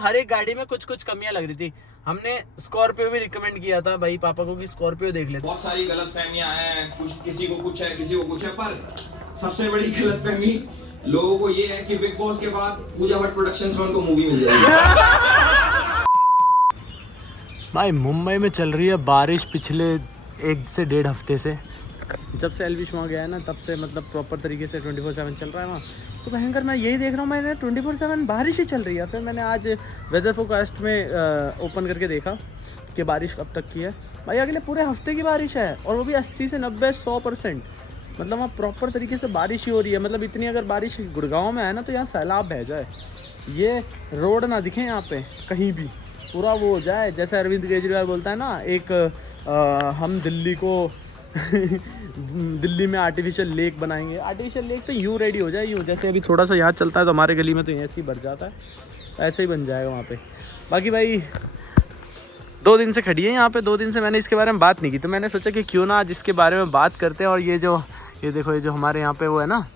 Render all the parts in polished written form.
हर एक गाड़ी में कुछ कुछ कमियां लग रही थी। हमने स्कॉर्पियो भी रिकमेंड किया था भाई पापा को कि स्कॉर्पियो देख लेते। बहुत सारी गलतफहमियां हैं, कुछ किसी को कुछ है किसी को कुछ है, पर सबसे बड़ी गलतफहमी लोगों को ये है कि बिग बॉस के बाद पूजा भट्ट प्रोडक्शंस में उनको मूवी मिल जाएगी। भाई मुंबई में चल रही है बारिश पिछले 1 से 1.5 हफ्ते से। जब से एलविश वहाँ गया है ना तब से मतलब प्रॉपर तरीके से 24/7 चल रहा है वहाँ। तो भयंकर मैं यही देख रहा हूँ, मैंने 24/7 बारिश ही चल रही है। फिर मैंने आज वेदर फोरकास्ट में ओपन करके देखा कि बारिश कब तक की है। भाई अगले पूरे हफ्ते की बारिश है और वो भी 80 से 90-100%। मतलब वहाँ प्रॉपर तरीके से बारिश ही हो रही है। मतलब इतनी अगर बारिश गुड़गांव में है ना तो यहाँ सैलाब बह जाए, ये रोड ना दिखे यहाँ पे कहीं भी, पूरा वो हो जाए। जैसे अरविंद केजरीवाल बोलता है ना, एक हम दिल्ली को दिल्ली में आर्टिफिशियल लेक बनाएंगे। आर्टिफिशियल लेक तो यूँ रेडी हो जाए, यूँ जैसे अभी थोड़ा सा यहाँ चलता है तो हमारे गली में तो ऐसे ही भर जाता है, ऐसे ही बन जाएगा वहाँ पे। बाकी भाई 2 दिन से खड़ी है यहाँ पे, 2 दिन से मैंने इसके बारे में बात नहीं की, तो मैंने सोचा कि क्यों ना आज इसके बारे में बात करते हैं। और ये देखो, ये जो हमारे यहाँ पे वो है ना,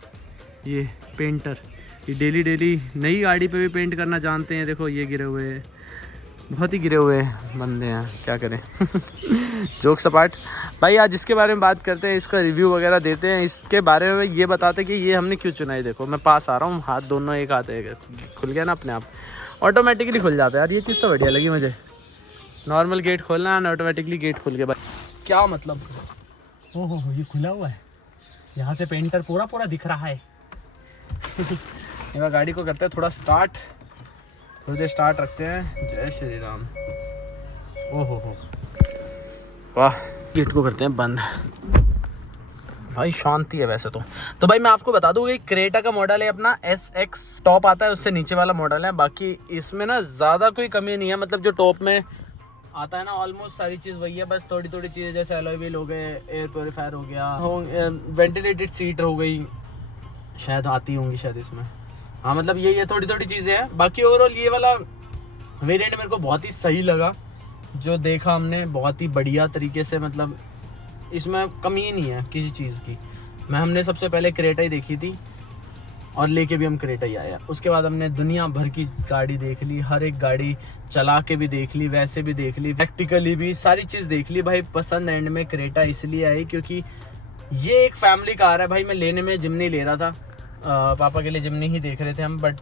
ये पेंटर, ये डेली नई गाड़ी पे भी पेंट करना जानते हैं। देखो ये गिरे हुए, बहुत ही गिरे हुए बंदे हैं, क्या करें। जोक सपाट। भाई आज इसके बारे में बात करते हैं, इसका रिव्यू वगैरह देते हैं। इसके बारे में ये बताते कि ये हमने क्यों चुना है। देखो मैं पास आ रहा हूँ, हाथ दोनों एक हाथ है, खुल गया ना अपने आप, ऑटोमेटिकली खुल जाता है यार। ये चीज़ तो बढ़िया लगी मुझे। नॉर्मल गेट खोलना है, ऑटोमेटिकली गेट खुल गया। भाई क्या मतलब, ओहो ये खुला हुआ है, यहाँ से पेंटर पूरा दिख रहा है। गाड़ी को करते हैं थोड़ा स्टार्ट, थोड़ी देर स्टार्ट रखते हैं। जय श्री राम। ओहो वाह। गेट को करते हैं बंद। भाई शांति है वैसे तो भाई मैं आपको बता दूं कि क्रेटा का मॉडल है अपना SX टॉप आता है, उससे नीचे वाला मॉडल है। बाकी इसमें ना ज़्यादा कोई कमी नहीं है, मतलब जो टॉप में आता है ना ऑलमोस्ट सारी चीज़ वही है। बस थोड़ी चीज़ें जैसे अलॉय व्हील हो गए, एयर प्योरीफायर हो गया, वेंटिलेटेड सीट हो गई, शायद आती होंगी शायद इसमें। हाँ मतलब ये थोड़ी चीज़ें हैं। बाकी ओवरऑल ये वाला वेरिएंट मेरे को बहुत ही सही लगा, जो देखा हमने बहुत ही बढ़िया तरीके से। मतलब इसमें कमी ही नहीं है किसी चीज़ की। हमने सबसे पहले क्रेटा ही देखी थी और लेके भी हम क्रेटा ही आया। उसके बाद हमने दुनिया भर की गाड़ी देख ली, हर एक गाड़ी चला के भी देख ली, वैसे भी देख ली, प्रैक्टिकली भी सारी चीज़ देख ली। भाई पसंद एंड में क्रेटा इसलिए आई क्योंकि ये एक फैमिली कार है। भाई मैं लेने में जिम्नी ले रहा था, पापा के लिए जिम्नी ही देख रहे थे हम, बट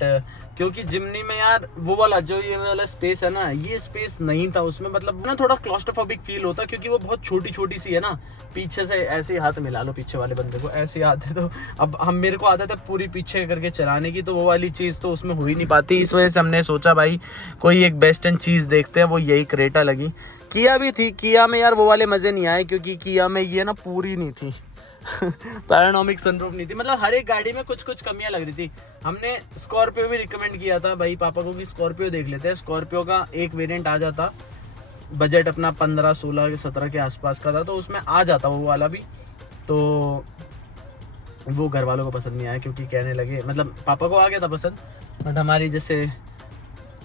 क्योंकि जिम्नी में यार वो वाला जो ये वाला स्पेस है ना, ये स्पेस नहीं था उसमें। मतलब ना थोड़ा क्लॉस्ट्रोफोबिक फील होता क्योंकि वो बहुत छोटी सी है ना। पीछे से ऐसे ही हाथ मिला लो, पीछे वाले बंदे को ऐसे हाथ है, तो अब मेरे को आदत है पूरी पीछे करके चलाने की, तो वो वाली चीज़ तो उसमें हो ही नहीं पाती। इस वजह से हमने सोचा भाई कोई एक बेस्टर्न चीज़ देखते हैं, वो यही क्रेटा लगी। किया भी थी, किया में यार वो वाले मज़े नहीं आए क्योंकि किया में ये ना पूरी नहीं थी, पैरानोमिक सनरूफ नहीं थी। मतलब हर एक गाड़ी में कुछ कुछ कमियां लग रही थी। हमने स्कॉर्पियो भी रिकमेंड किया था भाई पापा को कि स्कॉर्पियो देख लेते हैं। स्कॉर्पियो का एक वेरिएंट आ जाता, बजट अपना 15, 16, 17 के आसपास का था, तो उसमें आ जाता वो वाला भी। तो वो घर वालों को पसंद नहीं आया क्योंकि कहने लगे, मतलब पापा को आ गया था पसंद, बट हमारी जैसे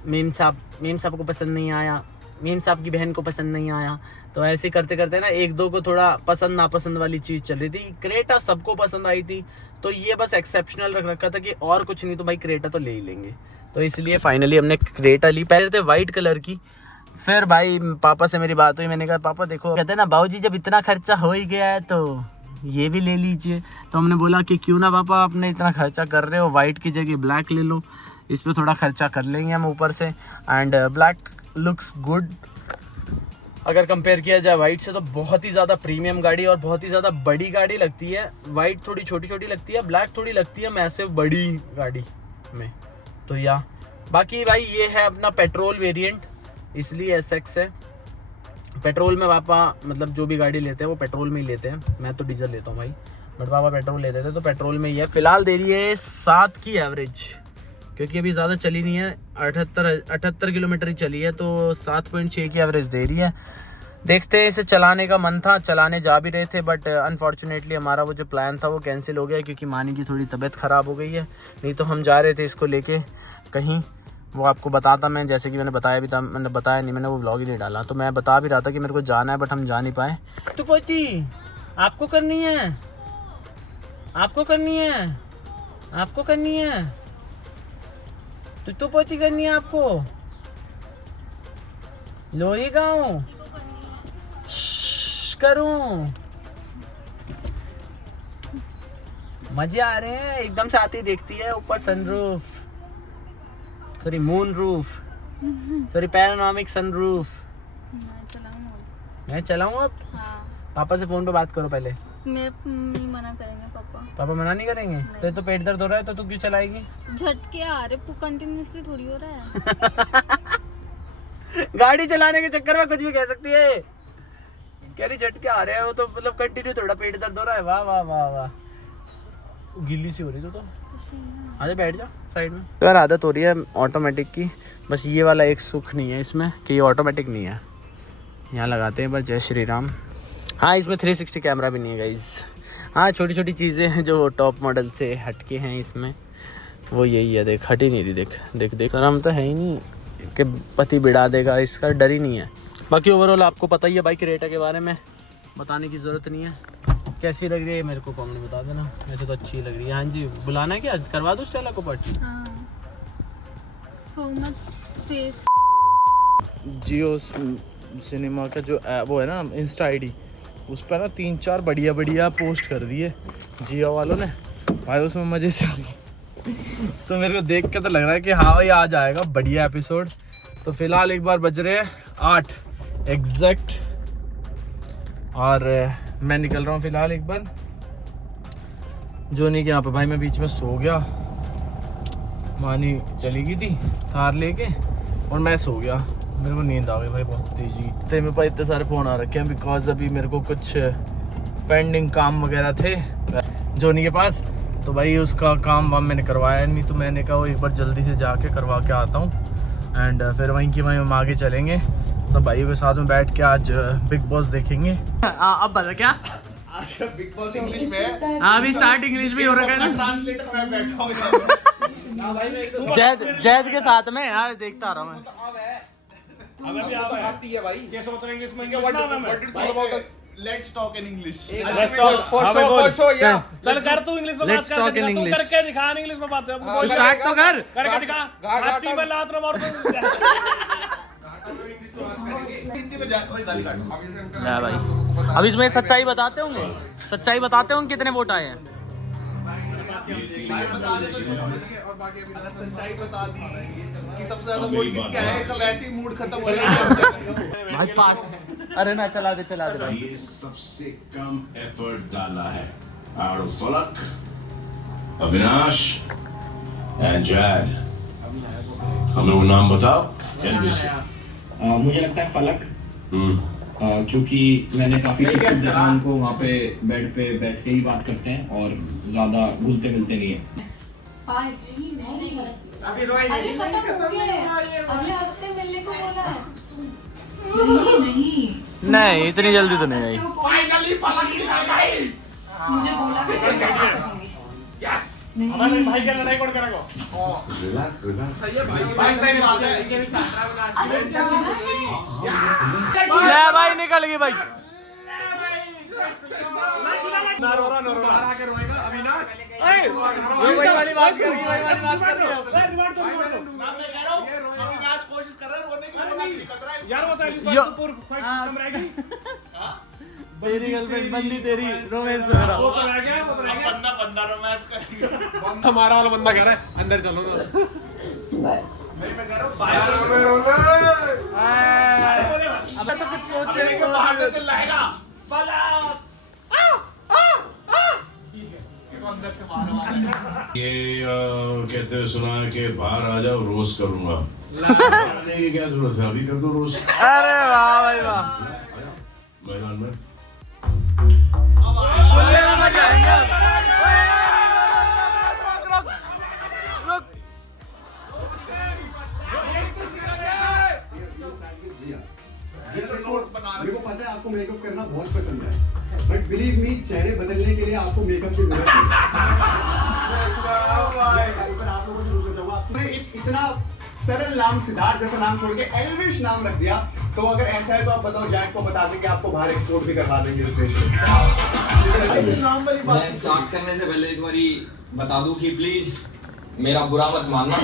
मीम साहब को पसंद नहीं आया, मीम साहब की बहन को पसंद नहीं आया। तो ऐसे करते ना 1-2 को थोड़ा पसंद नापसंद वाली चीज़ चल रही थी। क्रेटा सबको पसंद आई थी, तो ये बस एक्सेप्शनल रख रखा था कि और कुछ नहीं तो भाई क्रेटा तो ले ही लेंगे। तो इसलिए फाइनली हमने क्रेटा ली। पहले थे वाइट कलर की, फिर भाई पापा से मेरी बात हुई, मैंने कहा पापा देखो, कहते हैं ना बाबूजी जब इतना खर्चा हो ही गया है तो ये भी ले लीजिए। तो हमने बोला कि क्यों ना पापा, आपने इतना खर्चा कर रहे हो, वाइट की जगह ब्लैक ले लो, इस पर थोड़ा खर्चा कर लेंगे हम ऊपर से। एंड ब्लैक लुक्स गुड अगर कंपेयर किया जाए वाइट से, तो बहुत ही ज़्यादा प्रीमियम गाड़ी और बहुत ही ज़्यादा बड़ी गाड़ी लगती है। वाइट थोड़ी छोटी लगती है, ब्लैक थोड़ी लगती है मैसिव बड़ी गाड़ी में। तो या बाकी भाई ये है अपना पेट्रोल वेरिएंट, इसलिए SX है। पेट्रोल में पापा मतलब जो भी गाड़ी लेते हैं वो पेट्रोल में ही लेते हैं, मैं तो डीजल लेता हूँ भाई, बट पापा पेट्रोल लेते थे तो पेट्रोल में ही है। फिलहाल दे रही है 7 की एवरेज, क्योंकि अभी ज़्यादा चली नहीं है, 78 किलोमीटर ही चली है, तो 7.6 की एवरेज दे रही है। देखते हैं, इसे चलाने का मन था, चलाने जा भी रहे थे, बट अनफॉर्चुनेटली हमारा वो जो प्लान था वो कैंसिल हो गया क्योंकि मानी की थोड़ी तबीयत ख़राब हो गई है। नहीं तो हम जा रहे थे इसको लेके कहीं, वो आपको बताता मैं, जैसे कि मैंने बताया भी था, मैंने बताया नहीं, मैंने वो व्लॉग ही नहीं डाला, तो मैं बता भी रहा था कि मेरे को जाना है, बट हम जा नहीं पाए। तो पोती आपको करनी है, आपको करनी है तो पोती करनी है आपको। लोरी गाऊं करूं, मजे आ रहे हैं एकदम से आती देखती है ऊपर sunroof, sorry moon roof, sorry panoramic sunroof. मैं चलाऊं अब? हाँ। पापा से फोन पे बात करो पहले। मैं नहीं मना करेंगे पापा। पापा मना नहीं करेंगे? तो तो पेट दर्द हो रहा है तो तू क्यों चलाएगी? झटके आ रहे, कंटिन्यूअसली थोड़ी हो रहा है। गाड़ी चलाने के चक्कर में कुछ भी कह सकती है। कह रही झटके आ रहे हैं, वो तो मतलब कंटिन्यू थोड़ा पेट दर्द हो रहा है। वाह वाह वाह वाह, गिल्ली सी हो रही तो आजा बैठ जा साइड में। तो यार आदत हो रही है ऑटोमेटिक की, बस ये वाला एक सुख नहीं है इसमें कि ये ऑटोमेटिक नहीं है। यहाँ लगाते हैं बस जय श्री राम। हाँ इसमें 360 कैमरा भी नहीं है गाइस। हाँ छोटी छोटी चीज़ें हैं जो टॉप मॉडल से हटके हैं इसमें, वो यही है। देख हट ही नहीं रही, देख देख देख आराम तो है ही नहीं कि पति बिड़ा देगा, इसका डर ही नहीं है। बाकी ओवरऑल आपको पता ही है बाइक क्रेटा के बारे में, बताने की ज़रूरत नहीं है। कैसी लग रही है मेरे को कमेंट बता देना, वैसे तो अच्छी लग रही है। हाँ जी बुलाना है क्या, करवा दो स्टेला को पट। So much space. Jio cinema का जो वो है ना इंस्टा आईडी, उस पर ना 3-4 बढ़िया बढ़िया पोस्ट कर दिए जियो वालों ने भाई, उसमें मज़े से आ गई। तो मेरे को देख के तो लग रहा है कि हाँ भाई आज आएगा बढ़िया एपिसोड। तो फिलहाल एक बार बज रहे हैं 8 एग्जैक्ट और मैं निकल रहा हूँ फिलहाल एक बार जोनी के यहाँ पे। भाई मैं बीच में सो गया, मानी चली गई थी थार लेके और मैं सो गया, मेरे को नींद आ गई भाई बहुत तेजी। तो मेरे पास इतने सारे फ़ोन आ रखे हैं बिकॉज अभी मेरे को कुछ पेंडिंग काम वगैरह थे जोनी के पास, तो भाई उसका काम वाम मैंने करवाया नहीं, तो मैंने कहा वो एक बार जल्दी से जाके करवा के आता हूँ एंड फिर वहीं की वहीं हम आगे चलेंगे सब भाइयों के साथ में बैठ के आज बिग बॉस देखेंगे। अब बता क्या आज का बिग बॉस इंग्लिश में। हाँ अभी स्टार्ट इंग्लिश भी हो रखा है ना, ट्रांसलेटर मैं बैठा हूँ। जैद के साथ में यार देखता आ रहा हूँ मैं। Let's talk in English. चल कर तू इंग्लिश में बात करके दिखा, तू करके दिखा इंग्लिश में बात तू स्टार्ट तो कर, करके दिखा। छाती में लात न मार तू। या भाई अब इसमें सच्चाई बताते होंगे, सच्चाई बताते होंगे कितने वोट आए हैं। अगर सच्चाई बता दी कि सबसे ज्यादा वोट किसके आए तो वैसे ही मूड खत्म हो जाएगा भाई पास। अरे ना चला दे भाई। ये सबसे कम एफर्ट डाला है आउट ऑफ फलक, अविनाश एंड जैद। हम लोग नाम बताओ जल्दी से। मुझे लगता है फलक, क्योंकि मैंने काफी चुप देखा उनको वहाँ पे बेड पे बैठ के ही बात करते हैं और ज्यादा घुलते मिलते नहीं है। अरे खत्म हो गया है, अगले हफ्ते मिलने को बोला है। नहीं इतनी जल्दी तो नहीं आई। मुझे बोला हमारे भाई का लड़ाई कौन करेगा? Relax relax. ले भाई निकल गई भाई। वही वाली बात कर रही है, वही वाली बात कर रही है। कोशिश कर रहा है रोने की, रोना नहीं कर रहा है यार वो तो पूरी फाइट खत्म रहेगी। तेरी गर्लफ्रेंड बंदी तेरी रोमांस मेरा। वो तो रह गया, वो तो रह गया। बंदा रोमांस करेगा। हमारा वाला बंदा कह रहा है अंदर चलो ना। नहीं मैं कह रहा हूं बाहर में रोना। अब तो कुछ सोच अभी के बाहर से चिल्लाएगा फलक। ये कहते हैं सुना है कि बाहर आ जाओ रोस्ट करूंगा। आने की क्या जरूरत है, अभी कर दो रोस्ट। अरे वाह भाई वाह। मैदान में मेरे को पता है आपको मेकअप करना बहुत पसंद है, बट बिलीव मी चेहरे बदलने के लिए आपको मेकअप की जरूरत नहीं है। पर आप लोगों से पूछना चाहूंगा, आपने इतना सरल नाम सिद्धार्थ जैसा नाम छोड़ के एल्विश नाम रख दिया, तो अगर ऐसा है तो आप बताओ जैक को बता दें कि आपको बाहर एक्सपोर्ट भी करवा देंगे उस देश से। मैं स्टार्ट करने से पहले एक बारी बता दूं कि प्लीज मेरा बुरा मत मानना।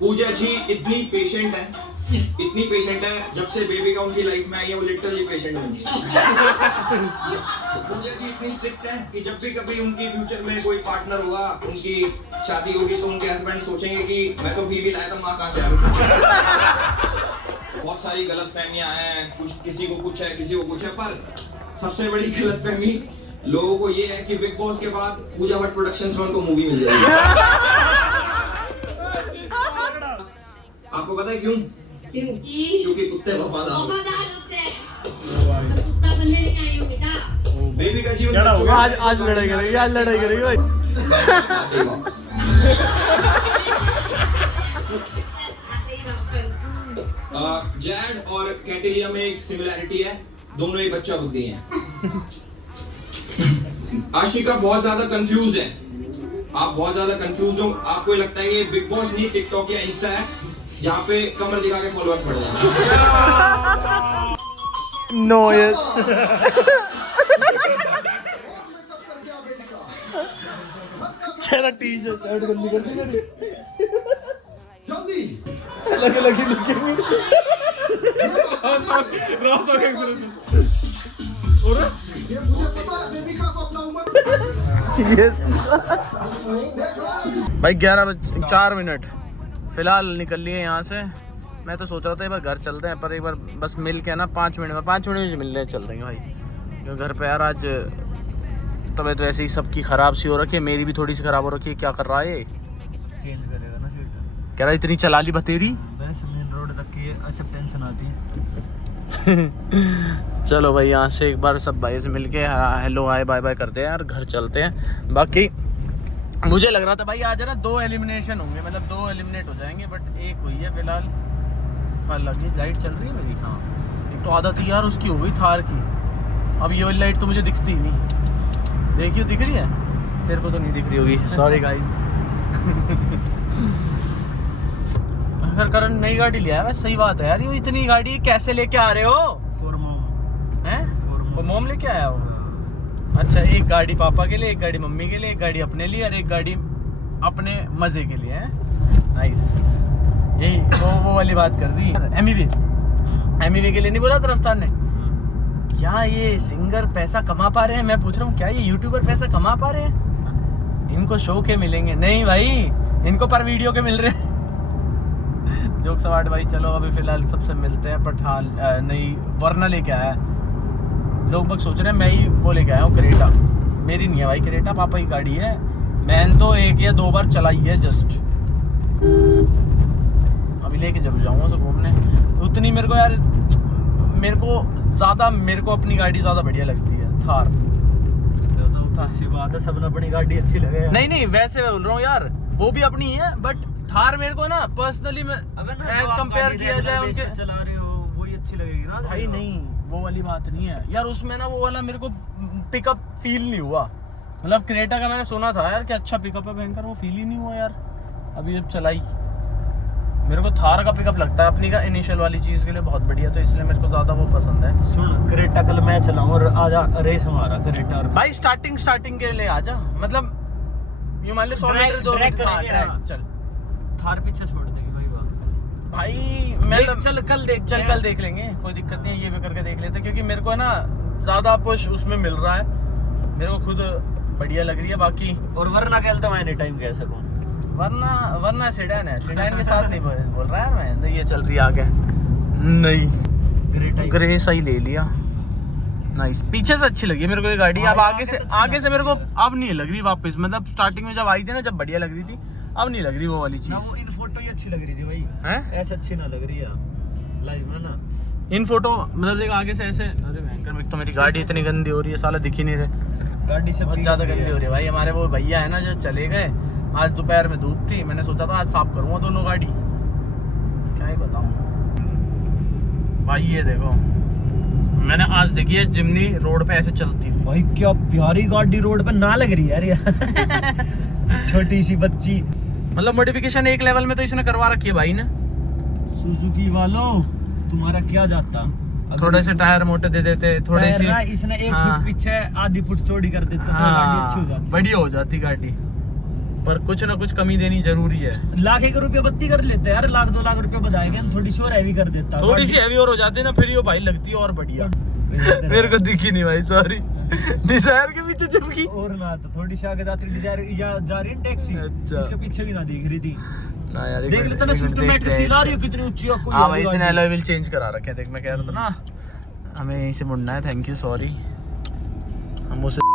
पूजा जी इतनी पेशेंट है, जब से बेबी का उनकी लाइफ में आई है वो लिटरली पेशेंट बन गई। पूजा जी इतनी स्ट्रिक्ट है कि जब भी कभी उनकी फ्यूचर में कोई पार्टनर होगा, उनकी शादी होगी, तो उनके हस्बैंड सोचेंगे कि मैं तो बीवी लाया था, माँ कहाँ से आ गई। बहुत सारी गलतफहमियां हैं, कुछ किसी को कुछ है, किसी को कुछ है, पर सबसे बड़ी गलतफहमी लोगों को ये है कि बिग बॉस के बाद पूजा भट्ट प्रोडक्शंस में उनको मूवी मिल जाएगी। आपको पता है क्यों? क्योंकि कुत्ते वफादार होते हैं। कुत्ता बनने नहीं चाहिए बेटा। बेबी का जीवन आज लड़ाई करेगी भाई। जैड और कैटिलिया में एक सिमिलैरिटी है, दोनों ही बच्चा बुद्धि हैं। आशिका बहुत ज्यादा कंफ्यूज है, आप बहुत ज्यादा कंफ्यूज हो, आपको लगता है ये बिग बॉस नहीं टिकटॉक या इंस्टा है जहाँ पे कमर दिखा के फॉलोअर्स बढ़ जाए। नो ये टी-शर्ट ऐड करनी जल्दी लगी ये मुझे पता है बेबी का को अपना उम्र। यस भाई 11:04 फिलहाल निकल लिए यहाँ से। मैं तो सोच रहा था एक बार घर चलते हैं, पर एक बार बस मिल के ना 5 मिनट में मिलने चल देंगे भाई, क्योंकि घर पे यार आज तबीयत तो ऐसे ही सबकी ख़राब सी हो रखी है, मेरी भी थोड़ी सी ख़राब हो रखी है। क्या कर रहा है ये? चेंज करेगा ना सीट। कह रहा इतनी चला ली बतेरी, वैसे मेन रोड तक की सब टेंशन आती है। चलो भाई यहाँ से एक बार सब भाई से मिल के हेलो हाय बाय बाय करते हैं यार, घर चलते हैं। बाकी मुझे लग रहा था भाई आज है ना 2 एलिमिनेशन होंगे, मतलब 2 एलिमिनेट हो जाएंगे, बट एक हुई है फिलहाल। लगी लाइट चल रही है मेरी। हाँ, एक तो आदत यार उसकी हो गई थार की, अब ये वाली लाइट तो मुझे दिखती ही नहीं। देखियो दिख रही है तेरे को? तो नहीं दिख रही होगी, सॉरी गाइस। अगर करण नई गाड़ी लिया है, सही बात है यार, ये इतनी गाड़ी कैसे लेके आ रहे हो? फॉर मोम हैं? फॉर मोम लेके आया हो? अच्छा, एक गाड़ी पापा के लिए, एक गाड़ी मम्मी के लिए, एक गाड़ी अपने लिए और एक गाड़ी अपने मजे के लिए है। नाइस, यही वो वाली बात कर दी। एमईवी के लिए नहीं बोला था रफ्तार ने? क्या ये सिंगर पैसा कमा पा रहे हैं? मैं पूछ रहा हूँ क्या ये यूट्यूबर पैसा कमा पा रहे हैं? इनको शो के मिलेंगे? नहीं भाई, इनको पर वीडियो के मिल रहे हैं। जोक सवाट भाई। चलो अभी फिलहाल सबसे मिलते हैं। पठान नहीं, वरना लेके आया। लोग बग सोच रहे हैं मैं ही वो लेके आया हूँ क्रेटा। मेरी नहीं है भाई क्रेटा, पापा की गाड़ी है। मैंने तो 1 या 2 बार चलाई है जस्ट। अभी लेके जरूर जाऊँगा तो घूमने। उतनी मेरे को यार, मेरे को अपनी गाड़ी ज़्यादा बढ़िया लगती है, थार। तो अच्छी बात है, सबने अपनी गाड़ी अच्छी लगे। नहीं वैसे मैं बोल रहा हूँ यार, वो भी अपनी है, बट थार मेरे को ना पर्सनली एज कंपेयर किया जाए उनके चला रहे हो वही अच्छी लगेगी ना भाई। नहीं, वो वाली बात नहीं है यार, उसमें ना वो वाला मेरे को पिकअप फील नहीं हुआ। मतलब क्रेटा का मैंने सुना था यार कि अच्छा पिकअप है भयंकर, वो फील ही नहीं हुआ यार अभी जब चलाई। मेरे को थार का पिकअप लगता है अपनी का इनिशियल वाली चीज़ के लिए बहुत बढ़िया, तो इसलिए मेरे को ज़्यादा वो पसंद है। सुन, क्रेटा कल मैं चलाऊँ और आजा रेस हमारा क्रेटा भाई। स्टार्टिंग के लिए आजा, मतलब ये मान ले 100 मीटर दो चल, थार पीछे छोड़ देगी भाई। मैं कल देख लेंगे, कोई दिक्कत नहीं है, ये भी करके देख लेते, क्योंकि मेरे को ना ज़्यादा पुश उसमें मिल रहा है, मेरे को खुद बढ़िया लग रही है। बाकी और वरना कल तो मैं एनी टाइम कह सकूँ, वरना सेडान है, सेडान के साथ नहीं बोल रहा है मैं। तो ये चल रही है आगे, नहीं ग्रे सही ले लिया। नाइस, पीछे से अच्छी लगी मेरे को ये गाड़ी। अब आगे से मेरे को अब नहीं लग रही वापस, मतलब स्टार्टिंग में जब आई थी ना, जब बढ़िया लग रही थी, अब नहीं लग रही वो वाली चीज। वो इन फोटो ही अच्छी लग रही थी भाई, हैं? ऐसे अच्छी ना लग रही है लाइव में ना। इन फोटो मतलब देख आगे से ऐसे। अरे भयंकर, तो मेरी गाड़ी इतनी गंदी हो रही है, साला दिख ही नहीं रहे। गाड़ी से बहुत ज़्यादा गंदी हो रही है भाई। हमारे वो भैया है ना जो चले गए, आज दोपहर में धूप थी, मैंने सोचा था आज साफ करूँगा दोनों गाड़ी, क्या ही बताऊँ भाई। ये देखो, मैंने आज देखी है जिमनी रोड पे ऐसे चलती हुई। भाई क्या प्यारी गाड़ी रोड पे ना लग रही है यार। छोटी सी बच्ची, मतलब मॉडिफिकेशन एक लेवल में तो इसने करवा रखी है भाई ने। सुजुकी वालों, तुम्हारा क्या जाता? थोड़े से टायर मोटे दे देते, थोड़े टायर से ना इसने 1 हाँ। फुट पीछे आधी फुट चौड़ी कर देता तो गाड़ी अच्छी हो हाँ, जाती। बढ़िया हो जाती गाड़ी, पर कुछ ना कुछ कमी देनी जरूरी है। लाख 1 रुपया बत्ती कर लेते हैं यार, लाख 2 लाख रुपया बधाएंगे हम, थोड़ी सी और हैवी कर देता। थोड़ी सी हैवी और हो जाती है ना, फिर ये भाई लगती है और बढ़िया। मेरे को दिखी नहीं भाई, सॉरी। डिजायर के पीछे चिपकी और ना तो थोड़ी सी आगे जाती डिजायर या जा रही है टैक्सी, अच्छा। इसके पीछे भी ना दिख रही थी। ना यार, देख लेते ना स्विफ्ट मेट्रो फील आ रही है कितनी ऊंची है। कोई हाँ भाई, इसने एलॉय व्हील चेंज करा रखे हैं। देख मैं कह रहा था ना, हमें यहीं से मुड़ना है। Thank you, sorry. हम उसे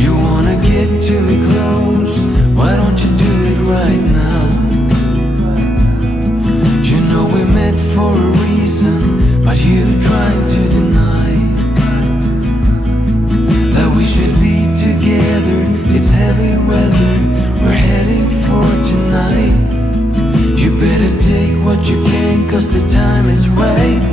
You wanna get to me close, why don't you do it right now? You know we met for a reason, but you trying to deny that we should be together. It's heavy weather, we're heading for tonight. You better take what you can, 'cause the time is right